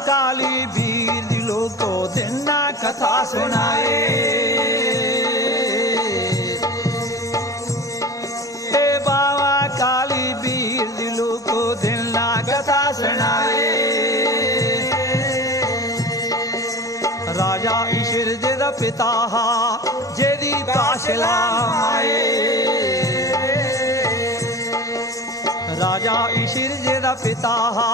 काली वीर दी लोको दिना कथा सुनाए। बाबा काली वीर दी लोको दिना कथा सुनाए। राजा ईश्वर जेदा पिता हा जेदी काशला माए। राजा ईश्वर जेदा पिता हा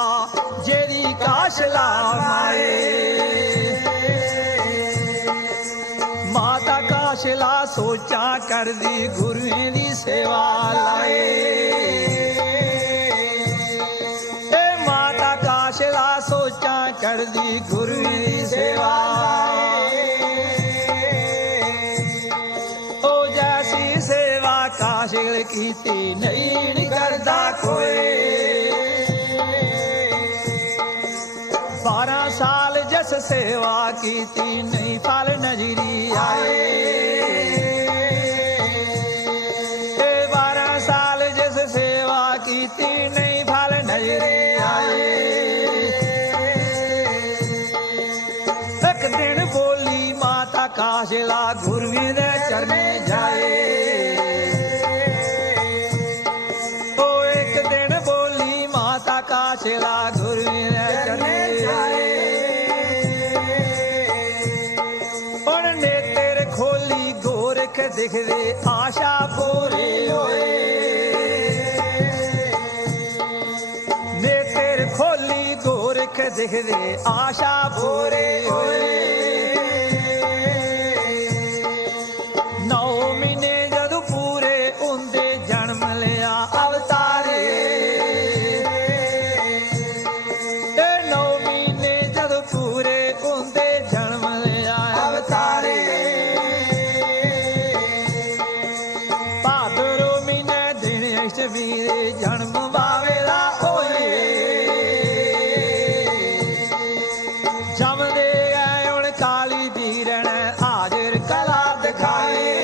जेदी काशला माए। माता काशला सोचा कर दी गुरुएं दी सेवा लाए। माता काशला सोचा कर दी गुरुएं दी सेवा। ओ जैसी सेवा काशल कीती नहीं करदा कोई। 12 साल जस सेवा कीती नहीं फल नजरी आए। 12 साल जस सेवा कीती नहीं फल नजरे आए। एक दिन बोली माता काशला गुरुएं दे चरने जाए। ओ एक दिन बोली माता काशला गुरुएं दे चरने जाए। हुण नेत्र खोली गोरख दिखदे आशा पूरी होए। नेत्र खोली गोरख दिखदे आशा पूरी होए। 9 महीने जदों पूरे हुंदे जन्म लिया अवतारे। 9 महीने जदों पूरे हुंदे जन्म लिया अवतारे। भादरो महीने दिन अष्टमी दे जन्म बावेला होए। जमदे गए हुण काली वीरन हाजिर कला दिखाए।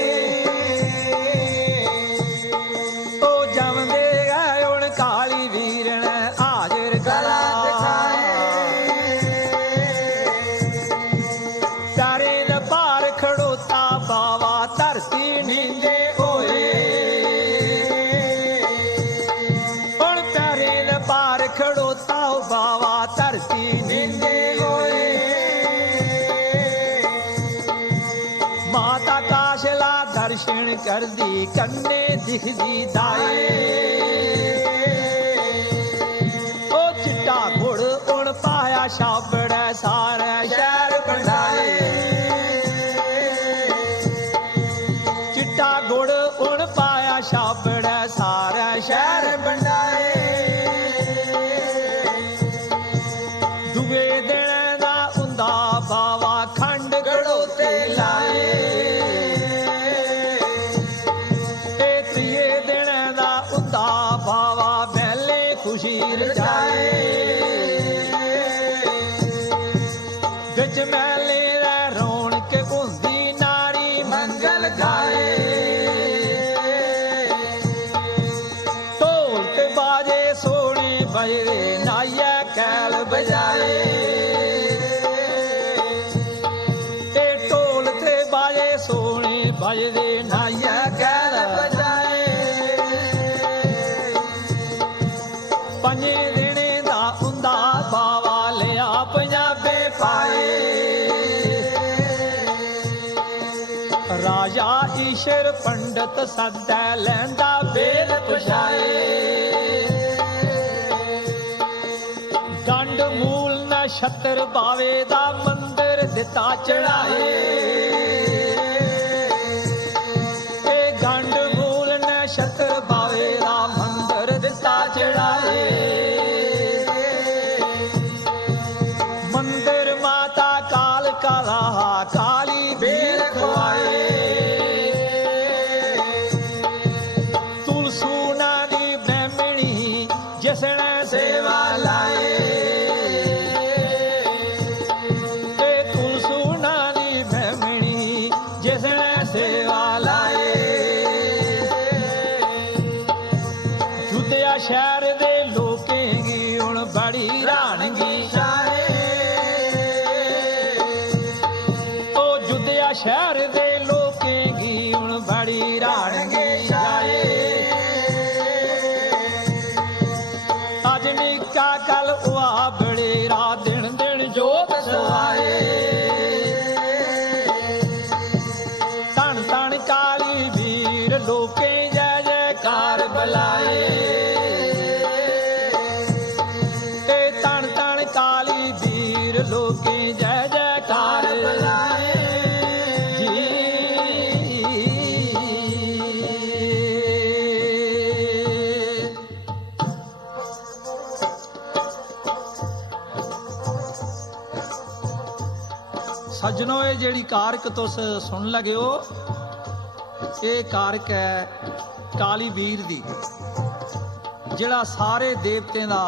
ओ जमदे गए हुण काली वीरन हाजिर कला दिखाए। प्यारे दा पार खड़ोता बावा धरती नींदे होए। हुण प्यारे दा पार खड़ोता बावा धरती नींदे होए। माता काशला दर्शन करदी कन्ने दिखदी दाए। ओ चिट्टा गुड़ उण पाया छाबड़ सारा शहर बंडाए। चिट्टा गुड़ उण पाया छाबड़ सारा शहर बंडाए। दुए दिन दा हुंदा बावा खंड गड़ोते लाए। त्रिए दिन दा हुंदा बावा बैले खुशी रजाए। बिच मेले दा रौनक हुंदी नारी मंगल गाए। ढोल ते बाजे सोने बजरे नाइया कैल बजाए। ढोल ते बाजे सोने बजरे नाइया कैल बजाए। 5 दिने दा हुंदा बावा लिया पंजाबे पाए। राजा ईश्वर पंडित सदै लैंदा वेद पुछाए। गंड मूल नक्षत्र बावे दा मंदिर दिता चढ़ाए। गंड मूल नक्षत्र बावे दा मंदिर दिता चढ़ाए। मंदिर माता काल काला काली बेर खुआए। तुलसूना दी ब्रह्मणी जिसने सेवा लाए। तुलसूना दी ब्रह्मणी शहर दे लोकें गी हुण बड़ी राणगी जाए अज निका कल उआ बड़ेरा दिन दिन जोत सवाए तन तन काली वीर लोकें जय जयकार बुलाए तन तन काली वीर लोकें जय जयकार बुलाए सज्जनों ये जेड़ी कारक तुस सुन लगे हो ये कारक है काली वीर दी जेड़ा सारे देवतें दा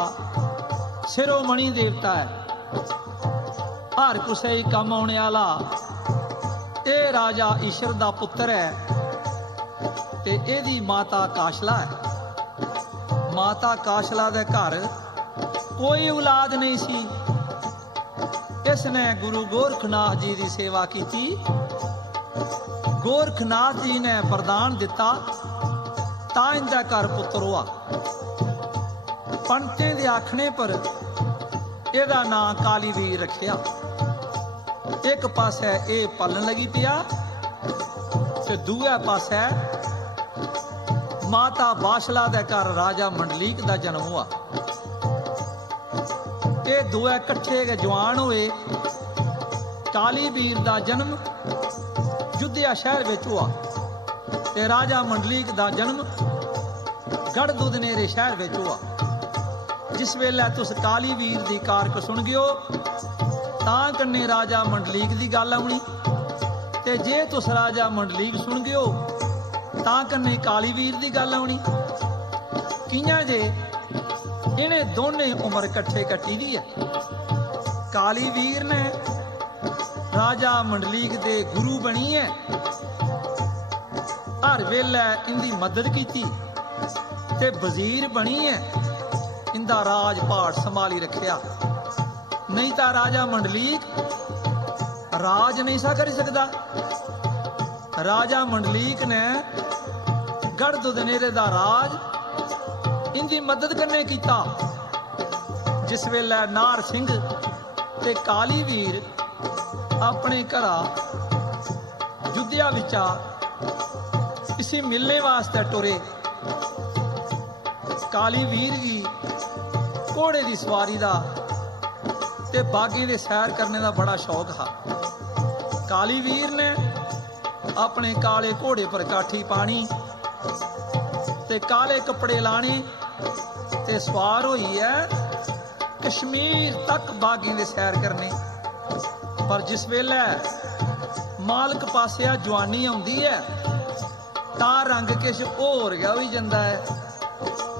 सिरोमणि देवता है हर कुसै ही कम आने वाला ये राजा ईश्वर दा पुत्र है ते एदी माता काशला है माता काशला दे घर कोई औलाद नहीं सी इसने गुरु गोरखनाथ जी की सेवा की थी गोरखनाथ जी ने वरदान दिता ता इनका घर पुत्र हुआ पंडितें के आखने पर एदा नाम कालीवीर रखिया एक पासे ये पलन लगी पिया ते दूए पासे माता बाशला दे घर राजा मंडलीक का जन्म हुआ ये दोए कट्ठे जवान हुए कालीवीर का जन्म युधिया शहर में हुआ ते राजा मंडलीक का जन्म गढ़ दुधनेरे शहर में हुआ जिस वेले तुस कालीवीर की कारक सुन गयो तां कन्ने राजा मंडलीक की गल आउणी ते जे तुस राजा मंडलीक सुन गयो तां कन्ने कालीवीर की गल आउणी कियां जे इन्हें दोने उम्र कट्ठे कट्टी दी है कालीवीर ने राजा मंडलीक दे गुरु बनी है हर वेले इनकी मदद की ते वजीर बनी है इंदा राज पाठ संभाली रखिया नहीं तो राजा मंडलीक राज नहीं सा कर सकता राजा मंडलीक ने गढ़ दुधनेरे दा राज इनकी मदद करने कीता जिस वेले नार सिंह ते कालीवीर अपने घरा युधिया विचा इसी मिलने वास्ते टुरे कालीवीर जी घोड़े की सवारी का ते बागें दे सैर करने का बड़ा शौक था कालीवीर ने अपने काले घोड़े पर काठी पानी ते काले कपड़े लाने ते सवार हुई है कश्मीर तक बागें दे सैर करने पर जिस वेले मालक पासिया जवानी आउंदी है तां रंग किश होर गया होई जांदा है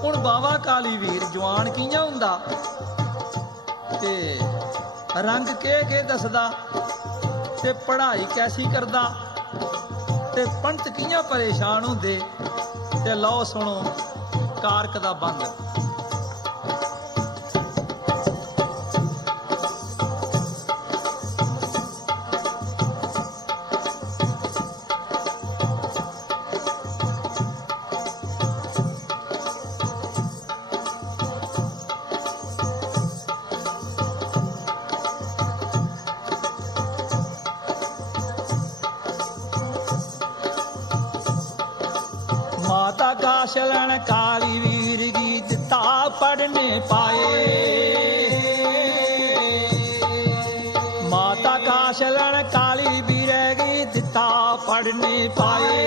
हुण बाबा कालीवीर जवान कियां हुंदा ते रंग के दसदा ते पढ़ाई कैसी करदा ते पंडित कियां परेशान हुंदे ते लो सुनो कारक दा बंद माता काशलन कालीवीर की दिता पढ़ने पाए माता काशलन कालीवीर की दिता पढ़ने पाए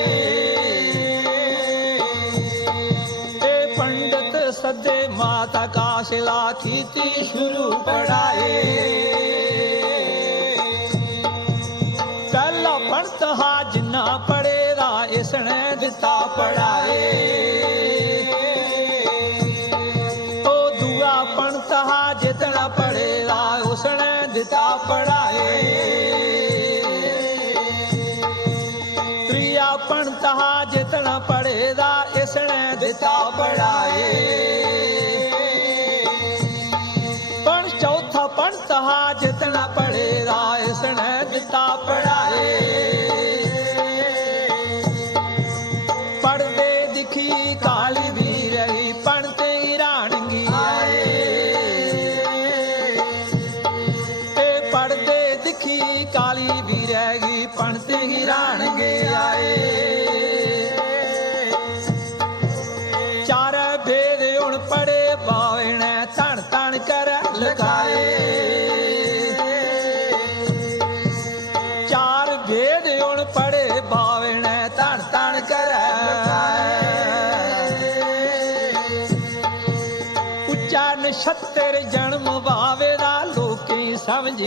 पंडित सदे माता काशला की शुरू पढ़ाए पहला पंडित हा जिन्ना पढ़ेगा इसने दिता पढ़ाए ओ दुआ पंडित हा जितना पढ़ेगा उसने दिता पढ़ाए त्रिया पंडित हा जितना पढ़ेगा इसने दिता पढ़ाए चौथा पंडित हा जितना पढ़ेगा इसने दिता पढ़ाए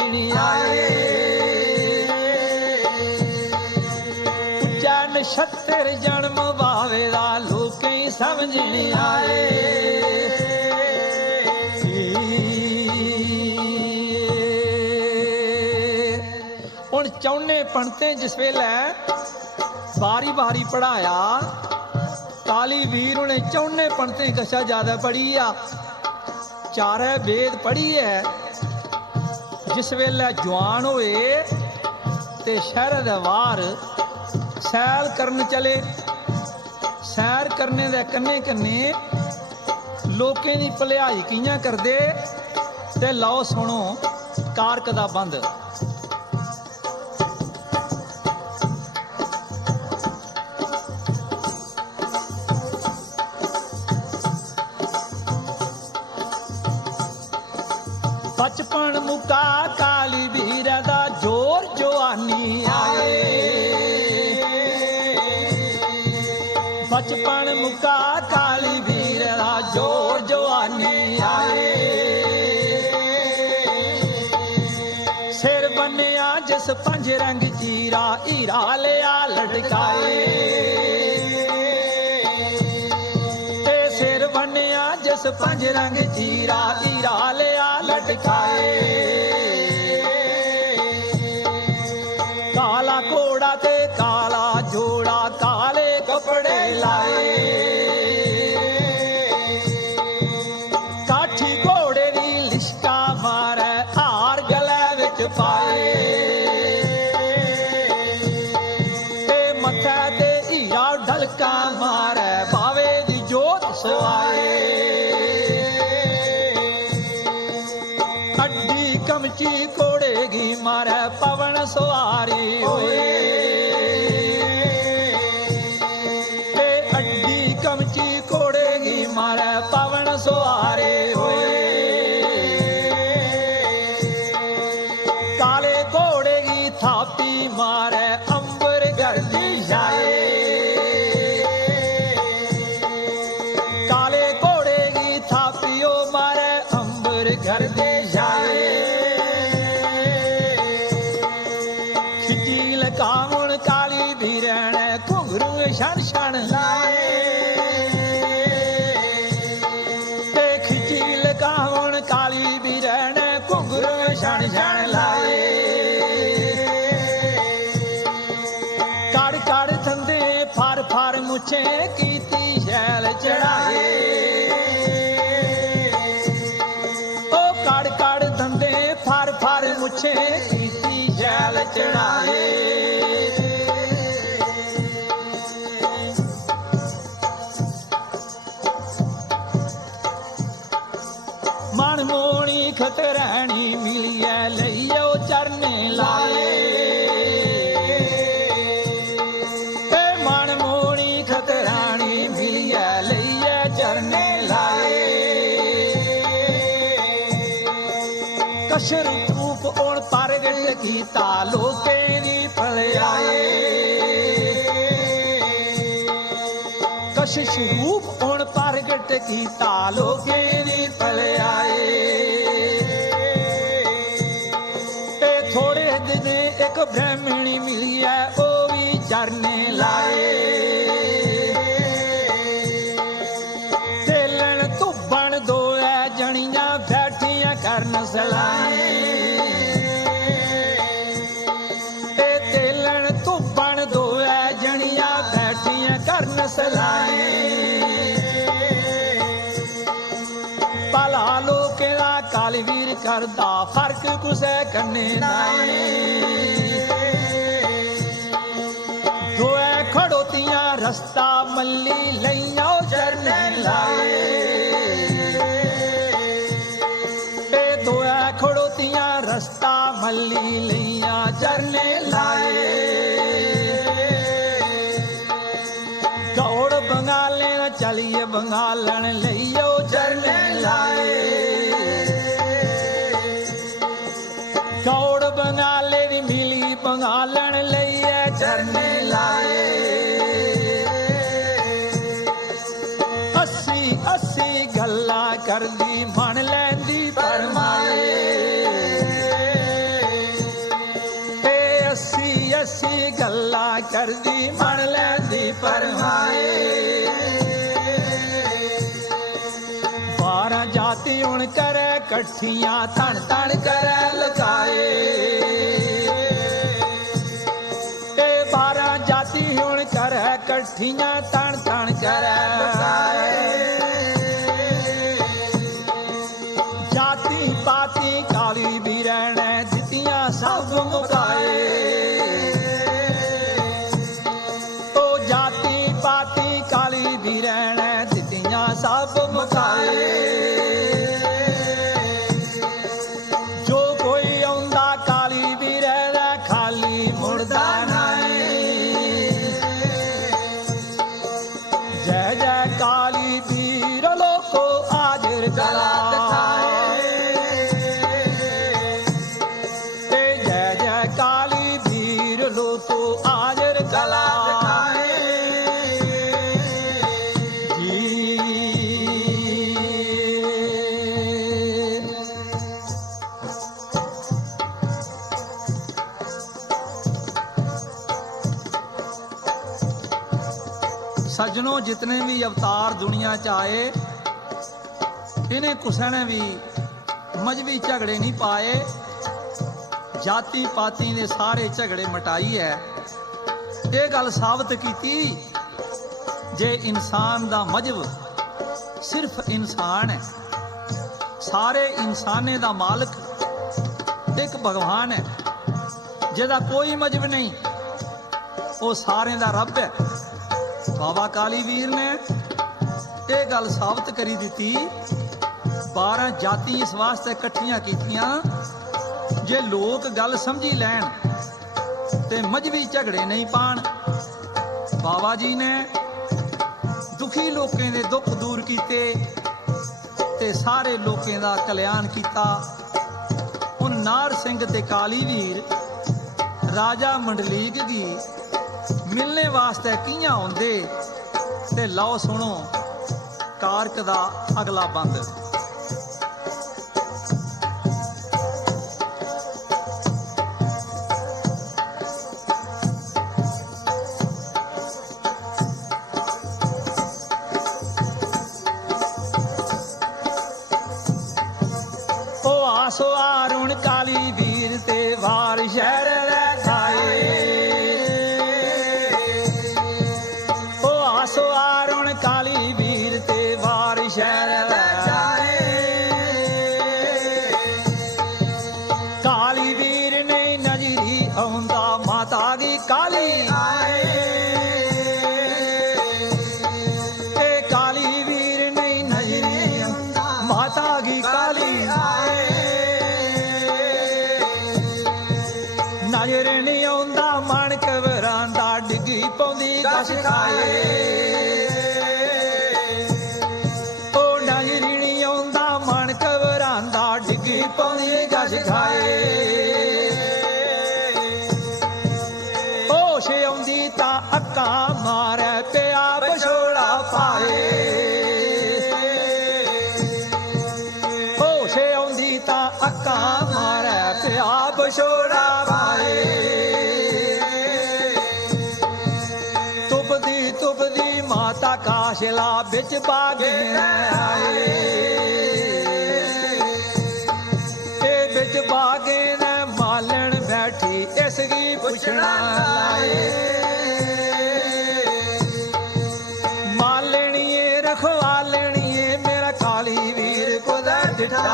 समझण आए उच्चा नछत्तर जन्म वावे दा लोकें समझण आए हुण चौने पंडितें जिस वेले बारी बारी पढ़ाया काली वीर ने चौने पंडितें कशा ज्यादा पढ़ी आ चारे वेद पढ़ी है जिस वेले जवान होए ते शहर दे बाहर सैर करन चले सैर करने दे कन्ने कन्ने लोकें दी भलाई कियां करदे ते लाओ सुनो कारक दा बंद बचपन मुका काली वीर दा जोर जवानी आए बचपन मुका काली वीर दा जोर जवानी आए सिर बन्निया जिस पंज रंग चीरा हीरा लिया लटकाए ते सिर बन्निया जिस पंज रंग चीरा हीरा लिया लटकाए काला घोड़ा ते काला जोड़ा काले कपड़े लाए काठी घोड़े दी लिशका मारे हार गले विच पाए ते मत्थे ते हीरा ढलका मारे बावे दी जोत सवाए कमची कोड़ेगी मारे पवन सवारी होए अड्डी कमची कोड़ेगी मारे पवन सवारी होए काले घोड़े की थापी मारे अंबर गर्दी जाए काले घोड़े की थापियो मारे अंबर गर्दी जाए कामण काली वीरण घुंघरू छण छण लाए ते खिचील कामण काली वीरण घुंघरू छण छण लाए कड़ कड़ थंदे फर फर मुछे कीती शैल चढ़ाए ओ कड़ कड़ थंदे फर फर मुछे कीती शैल चढ़ाए मनमोहनी खटरानी मिलिए लइयो चरने लाए मनमोहनी खटरानी मिलिए लइए चरने लाए कशर रूप ओण प्रगट कीता लोकें दी भलाई कशिश रूप ओण प्रगट कीता लोकें दी भलाई थोड़े दिन एक ब्राह्मणी मिली है ओ भी चरने लाए तेलन धुब्बन दो है जनियां बैठियां करन सलाए तेलन धुब्बन दो है जनियां बैठियां करन सलाए भला लोकें दा कालवीर करदा फर्क कुसै कन्ने नाए दोए खड़ोतियां रस्ता मल्ली लइया चरने लाए दोए खड़ोतियां रस्ता मल्ली लइया चरने लाए गौड़ बंगाले चलिए बंगालन लइयो चरने लाए गौड़ बंगाले दी मिली बंगालन लइए चरने लाए 80 गल्ला करदी मन लैंदी फरमाए करदी मन लैंदी परवाए 12 जाति हुण करे कट्ठियां धन धन करे लुकाए 12 जाति हुण करे कट्ठियां धन धन करे जाति पाति काली भी रहने दित्तियां सब मुकाए ओ जाति पाति काली भी रहने दित्तियां सब मुकाए जो कोई आउंदा काली भी रहना खाली मुड़दा नहीं जय जय काली वीर लोको हाजिर कला काली वीर लो तो आजर कला सज्जनों जितने भी अवतार दुनिया च आए इन्हें कुछ ने भी मजहबी झगड़े नहीं पाए जाति पाति ने सारे झगड़े मटाई है ये गल साबित की जे इंसान दा मजहब सिर्फ इंसान है सारे इंसाने दा मालिक एक भगवान है जिहदा कोई मजहब नहीं वो सारे दा रब है बाबा काली वीर ने ये गल साबित करी दी 12 जाति इस वास्ते इकट्ठियां कीतियां जे लोग गल समझी लैन ते मजहबी झगड़े नहीं पाण बाबा जी ने दुखी लोकें दे दुख दूर कीते ते सारे लोकें दा कल्याण कीता हुण नार सिंह ते काली वीर राजा मंडलीक दी मिलने वास्ते कियां आउंदे ते लओ सुनो कारक दा अगला बंद आसो आरुण काली वीर ते वार शहर रखाए ओ आसो आरुण काली वीर ते वार शहर रखाए काली वीर ने नजरी आउंदा माता दी काली आए काली वीर ने नजरी माता दी काली आए नजर नहीं आउंदा मन घबरांदा डिग्गी पौंदी गश खाए ओ नजर नहीं आउंदा मन घबरांदा डिग्गी पौंदी गश खाए होश आउंदी तां अक्कां मारै पिया बछोड़ा पाए होश आउंदी तां अक्कां मारै पिया बछोड़ा माता काशला बिच बागे आए बिच बागे ने मालन बैठी इसगी पुछना आए मालनिए रखवालनिए मेरा काली वीर कुदा डिठा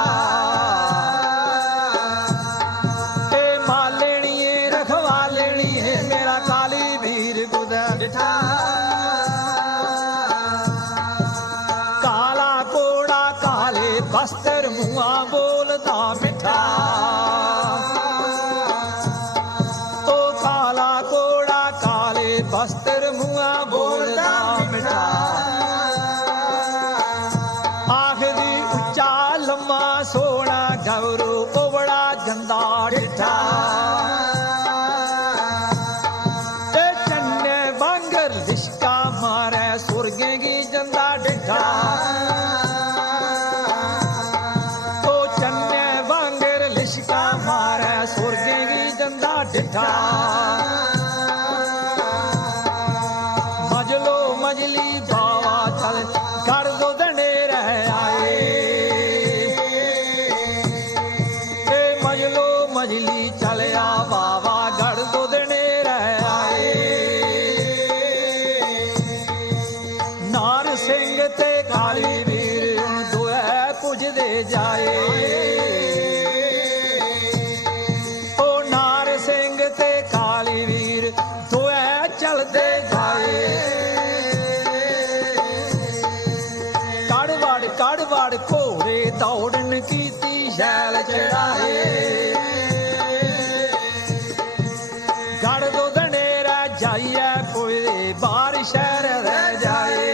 मालनिए रखवालनिए मेरा काली वीर कुदा डिठा बस्तर मुआ बोलदा मिठा ओ काला कोड़ा काले बस्तर मुआ बोलदा मिठा आखदी उच्चा लम्मा सोना गवरू ओ बड़ा गंदा डिठा चन्ने बांगर लिशका मारे सुरगे की जंदा डिठा मारे सुरगे की जंदा डिठा मजली चलिया बाबा गढ़ दुधने रह आए नार सिंह ते काली वीर दुए पुजदे जाए ओ नार सिंह ते काली वीर दुए चलते जाए कड़वड़ घोड़े दौड़न कीती शैल चढ़ाए गढ़ दुधने रह जाइए पुजदे बाहर शहर रह जाए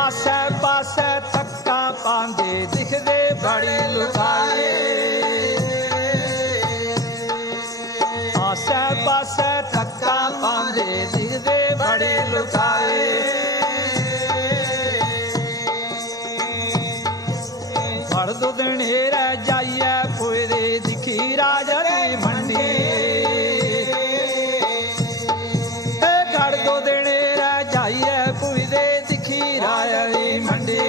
आसे पासे तक्का पांदे दिखदे बड़ी लुकाए आसे पासे तक्का पांदे दिखदे बड़ी लुकाए गढ़ दुधने रह जाइए पुजदे दिखी राजा दी मंडी गढ़ दुधने रह जाइए पुजदे दिखी राजा दी मंडी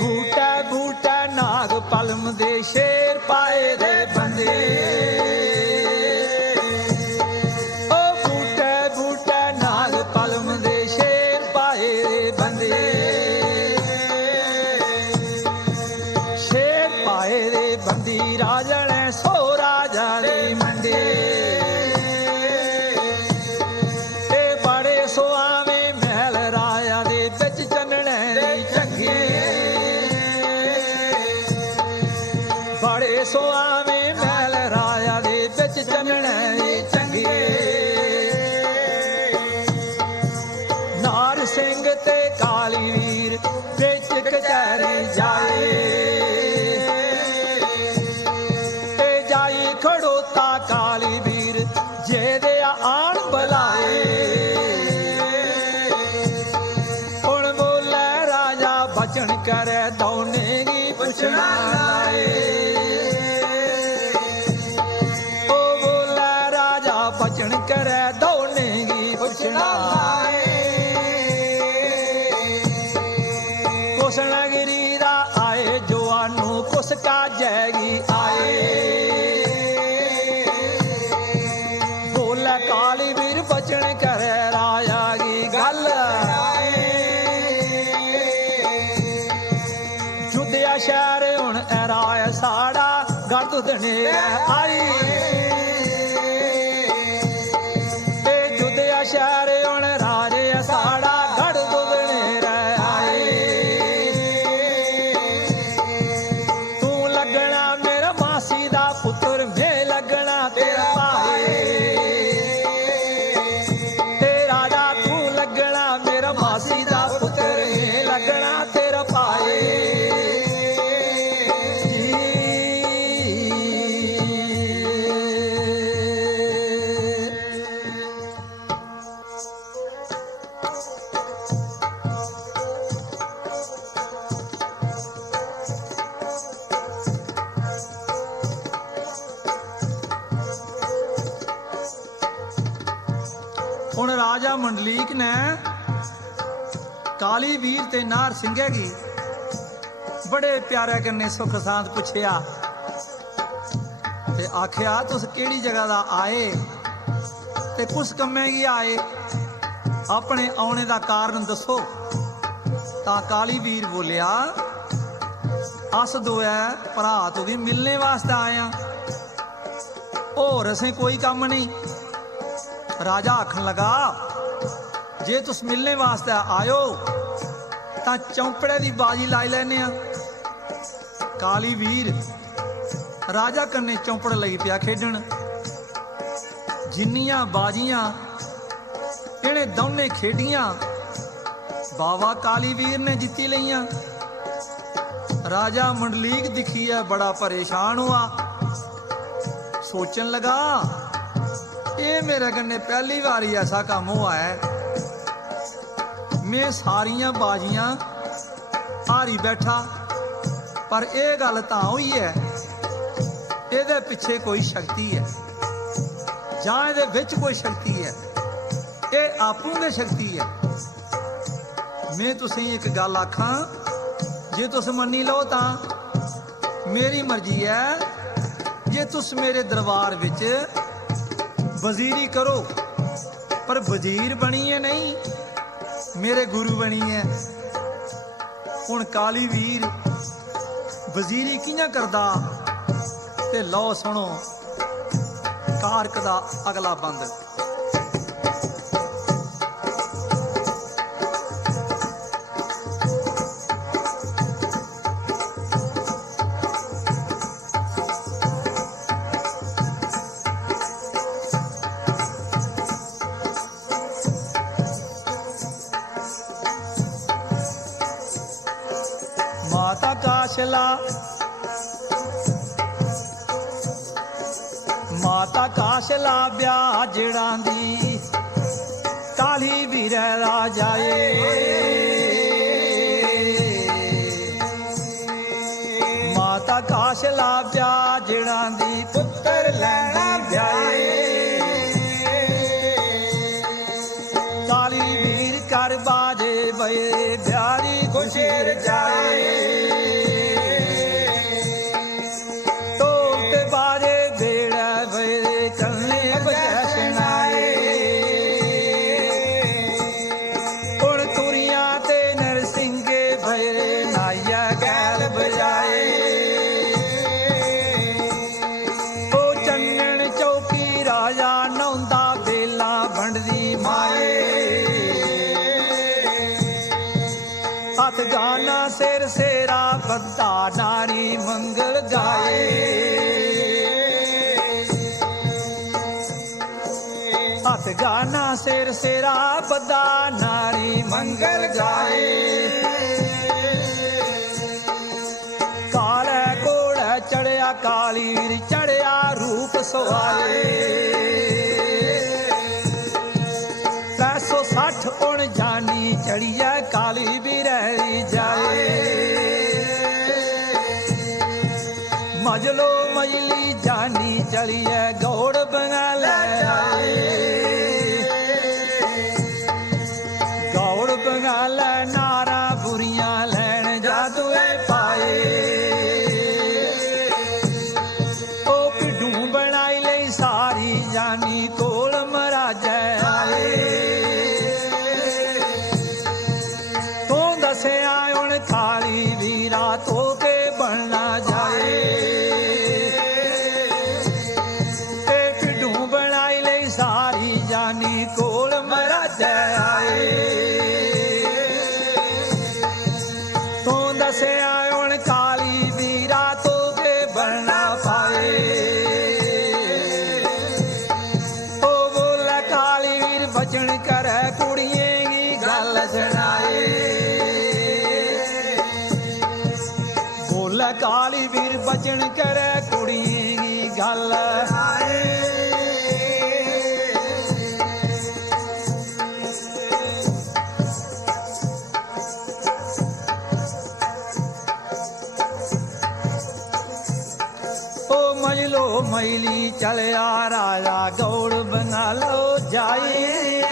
बूटा बूटा नाग पलम दे शेर पाए दे बंदे ओ बूटा बूटा नाग पलम दे शेर पाए दे बंदे बंदी राजन सो राजा दी मंडी बड़े सुआवे महल राया दे बिच चन्नने दी चंगी बड़े सुआवे महल राया दे बिच चन्नने दी चंगी नार सिंह ते काली वीर बिच कचहरी जाए खड़ोता काली वीर जेदे आन बुलाए हुण बोले राजा बचन करे दौने गी पुछना लाए ओ बोले राजा बचन करे दौने गी पुछना लाए कुसनगिरी दा आए जवानू कुसका जैगी आए काली वीर बचन करे राजा की गल जुद्धिया शहर हुण राय साड़ा गढ़ दुधने आई जुद्धिया शहर हुण राजे साड़ा गढ़ दुधने आए तू लगना मेरा मासी दा पुत्र मैं लगना तेरा भाई मासी दा पुत्र लगना तेरा पाए हुण राजा मंडलीक ने काली वीर ते नार सिंघे गी बड़े प्यारे कन्ने सुख सांद पुछया ते आखिया तुस केड़ी जगह दा आए ते कुछ कम्मे गी आए अपने आने दा कारण दसो तां काली वीर बोलिया अस दोए भरा तुगी मिलने वास्ते आया होर असें कोई कम नहीं राजा आखन लगा जे तुस मिलने वास्ते आयो तां चौंपड़े दी बाजी लाई लैने काली वीर राजा कन्ने चौंपड़ लगी पिया खेडन जिन्नियां बाजियां इहने दोने खेडियां बाबा काली वीर ने जित्ती लईयां राजा मंडलीक दिखिए बड़ा परेशान हुआ सोचन लगा ये मेरे कन्ने पहली बारी ऐसा काम हुआ है मैं सारियां बाजियां हारी बैठा पर यह गल तां हुई है ਇਹਦੇ ਪਿੱਛੇ ਕੋਈ ਸ਼ਕਤੀ ਹੈ ਜਾਂ ਇਹਦੇ ਵਿੱਚ ਕੋਈ ਸ਼ਕਤੀ ਹੈ ਇਹ ਆਪੂ ਦੀ ਸ਼ਕਤੀ ਹੈ मैं तुसीं एक गल आखां जे तुस मन्नी लो तां मेरी मर्जी है, जे तुस मेरे दरबार विच वजीरी करो, पर वजीर बनिए नहीं, मेरे गुरु बनिए। हुण काली वीर वजीरी कियां करदा ते लो सुनो कारक दा अगला बंद। माता काशला माता काशला ब्याह जड़ां दी काली वीरै दा जाए। माता काशला ब्याह जड़ां दी पुत्तर लैना ब्याए। काली वीर कर बाजे बये ब्यारी खुशीर जाए। गाना सिर सेरा बद्दा नारी मंगल गाए। हथ गाना सिर सेरा बद्दा नारी मंगल गाए। काले घोड़े चढ़िया कालीर चढ़िया रूप सुहाए। 360 उन जानी चढ़िया काली बिरहरी जाए। मजलो मजली जानी चढ़िया गौड़ बना ले। गौड़ बना ले नारा बुरियां लैन जादुए पाए। ओ पिड्डू बनाई ले सारी जानी कोल मराजै आए। काली वीरा तो के बनना जाए। पिड्डू बनाई ले सारी जानी कोल मराज आए। तो दसे आयोन काली वीरा तो के बनना पाए। ओ बोला काली वीर बचन करे कुड़िए की गल सुनाए। काली वीर बचन करे कुड़ी गल ओ मजलो मैली चलिया राजा गौड़ बना लो जाए।